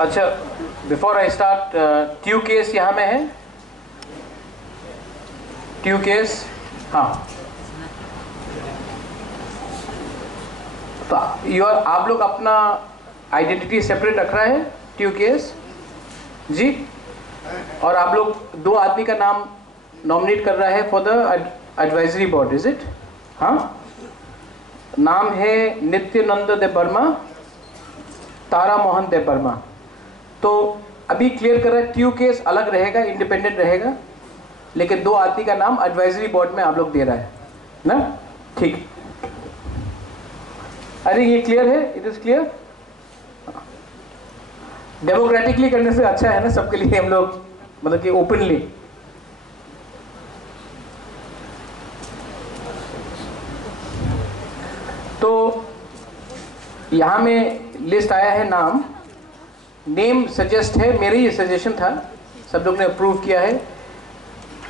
अच्छा, before I start, two case यहाँ में है? ट्यू केस, हाँ। तो आप लोग अपना आइडेंटिटी सेपरेट रख रहे हैं ट्यू केस जी, और आप लोग दो आदमी का नाम नॉमिनेट कर रहा है for the advisory board, is it? हाँ, नाम है नित्यानंद देबबर्मा, तारा मोहन देबबर्मा। तो अभी क्लियर कर रहा है, ट्यू केस अलग रहेगा, इंडिपेंडेंट रहेगा, लेकिन दो आदमी का नाम एडवाइजरी बोर्ड में आप लोग दे रहा है ना? ठीक, अरे ये क्लियर है, इट इज क्लियर। डेमोक्रेटिकली करने से अच्छा है ना सबके लिए, हम लोग मतलब कि ओपनली। तो यहां में लिस्ट आया है, नाम नेम सजेस्ट है, मेरी ये सजेशन था, सब लोग ने अप्रूव किया है।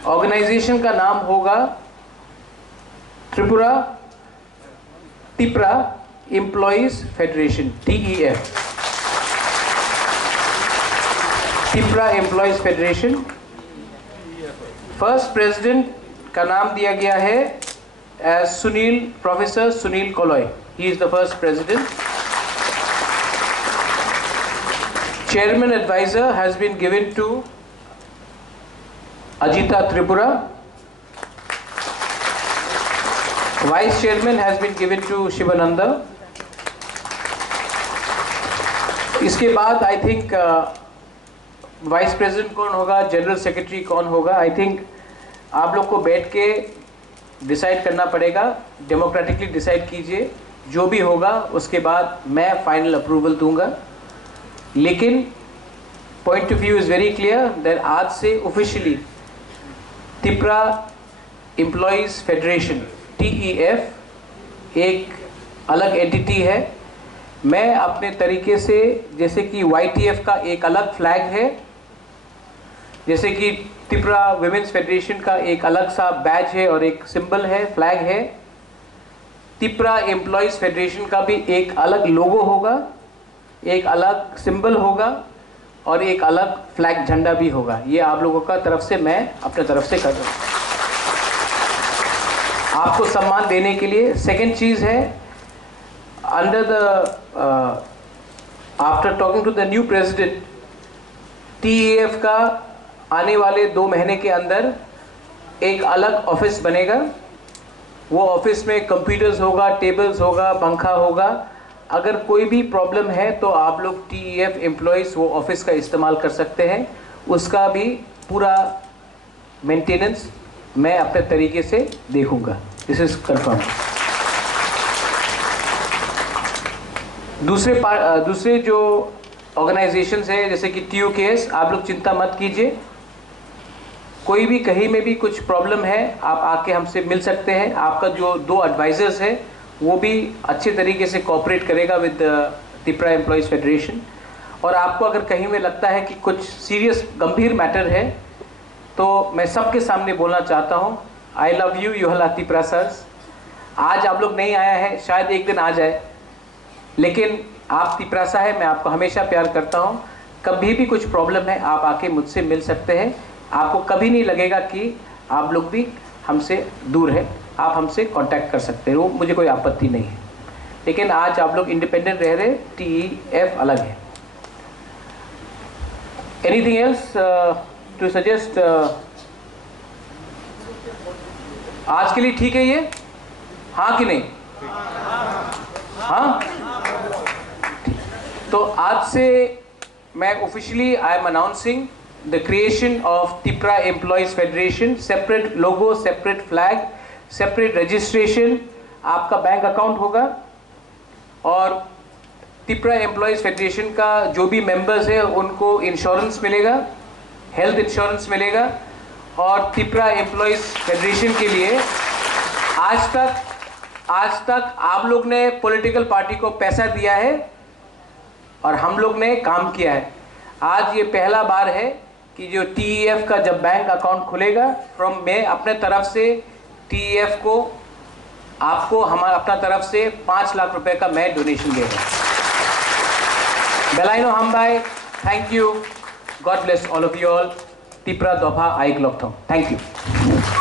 ऑर्गेनाइजेशन का नाम होगा Tripura employees federation, TEF, Tripura employees federation. First president का नाम दिया गया है as Sunil, professor Sunil Koloy, he is the first president. Chairman advisor has been given to Ajita Tripura. Vice chairman has been given to Shivananda. इसके बाद आई थिंक वाइस प्रेसिडेंट कौन होगा, general secretary कौन होगा, आई थिंक आप लोग को बैठ के डिसाइड करना पड़ेगा। डेमोक्रेटिकली डिसाइड कीजिए, जो भी होगा उसके बाद मैं फाइनल अप्रूवल दूंगा। लेकिन point of view is very clear that आज से officially Tripura employees federation TEF एक अलग एंटिटी है। मैं अपने तरीके से, जैसे कि YTF का एक अलग फ्लैग है, जैसे कि त्रिपुरा विमेंस फेडरेशन का एक अलग सा बैज है और एक सिंबल है, फ्लैग है, त्रिपुरा एम्प्लॉइज फेडरेशन का भी एक अलग लोगो होगा, एक अलग सिंबल होगा और एक अलग फ्लैग झंडा भी होगा। ये आप लोगों का तरफ से मैं अपने तरफ से कर रहा हूँ आपको सम्मान देने के लिए। सेकंड चीज़ है, under the after talking to the new president, TEF का आने वाले 2 महीने के अंदर एक अलग ऑफिस बनेगा। वो ऑफिस में कंप्यूटर्स होगा, टेबल्स होगा, पंखा होगा। अगर कोई भी प्रॉब्लम है तो आप लोग TEF एम्प्लॉइज वो ऑफिस का इस्तेमाल कर सकते हैं, उसका भी पूरा मेंटेनेंस मैं अपने तरीके से देखूंगा। This is confirm. दूसरे जो ऑर्गेनाइजेशंस है, जैसे कि TU केस, आप लोग चिंता मत कीजिए, कोई भी कहीं में भी कुछ प्रॉब्लम है आप आके हमसे मिल सकते हैं। आपका जो 2 एडवाइजर्स है वो भी अच्छे तरीके से कोऑपरेट करेगा विद त्रिपुरा एम्प्लॉइज फेडरेशन। और आपको अगर कहीं में लगता है कि कुछ सीरियस गंभीर मैटर है तो मैं सबके सामने बोलना चाहता हूँ, I love you you all Tripura sirs. आज आप लोग नहीं आया है, शायद एक दिन आ जाए, लेकिन आप त्रिपुरा है, मैं आपको हमेशा प्यार करता हूँ। कभी भी कुछ प्रॉब्लम है आप आके मुझसे मिल सकते हैं, आपको कभी नहीं लगेगा कि आप लोग भी हमसे दूर है, आप हमसे कांटेक्ट कर सकते हो, मुझे कोई आपत्ति नहीं है। लेकिन आज आप लोग इंडिपेंडेंट रह रहे, TEF अलग है। Anything else to suggest? आज के लिए ठीक है ये, हाँ कि नहीं? हाँ, तो आज से मैं officially I am announcing the creation of Tripura employees federation. Separate logo, separate flag, separate registration, आपका बैंक अकाउंट होगा, और त्रिपुरा एम्प्लॉइज फेडरेशन का जो भी मेंबर्स है उनको इंश्योरेंस मिलेगा, हेल्थ इंश्योरेंस मिलेगा। और त्रिपुरा एम्प्लॉइज फेडरेशन के लिए आज तक आप लोग ने पॉलिटिकल पार्टी को पैसा दिया है और हम लोग ने काम किया है। आज ये पहला बार है कि जो TEF का जब बैंक अकाउंट खुलेगा, मैं अपने तरफ से TEF को, आपको हमारा अपना तरफ से 5 लाख रुपए का मैं डोनेशन देगा। बेलाइनो हम भाई Thank you. God bless all of you all. Tipra Dobha Aik Lokthong. Thank you.